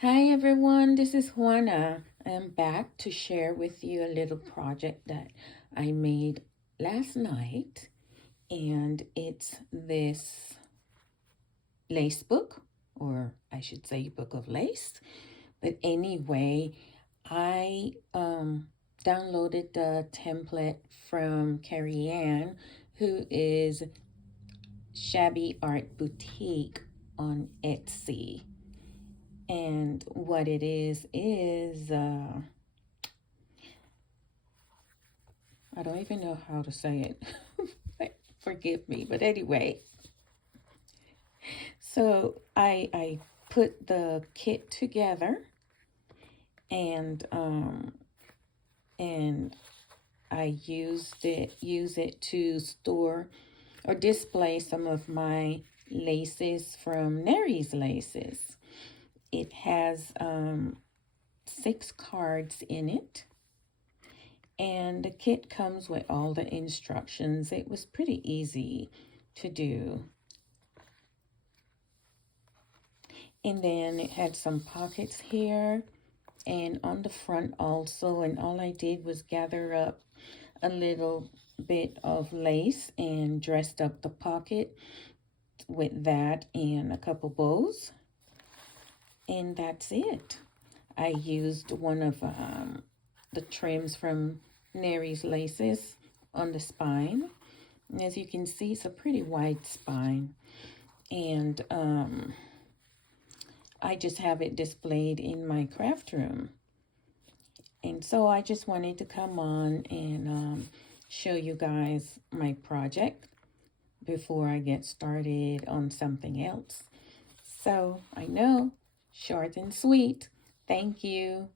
Hi everyone, this is Juana. I'm back to share with you a little project that I made last night, and it's this lace book, or I should say book of lace. But anyway, I downloaded the template from Carrie Ann, who is Shabby Art Boutique on Etsy. And what it is I don't even know how to say it. Forgive me. But anyway, so I put the kit together, and and I use it to store or display some of my laces from Neri's Laces. It has 6 cards in it. And the kit comes with all the instructions. It was pretty easy to do. And then it had some pockets here and on the front also. And all I did was gather up a little bit of lace and dressed up the pocket with that and a couple bows. And that's it. I used one of the trims from Neri's Laces on the spine. And as you can see, it's a pretty wide spine. And I just have it displayed in my craft room. And so I just wanted to come on and show you guys my project before I get started on something else. So I know, short and sweet. Thank you.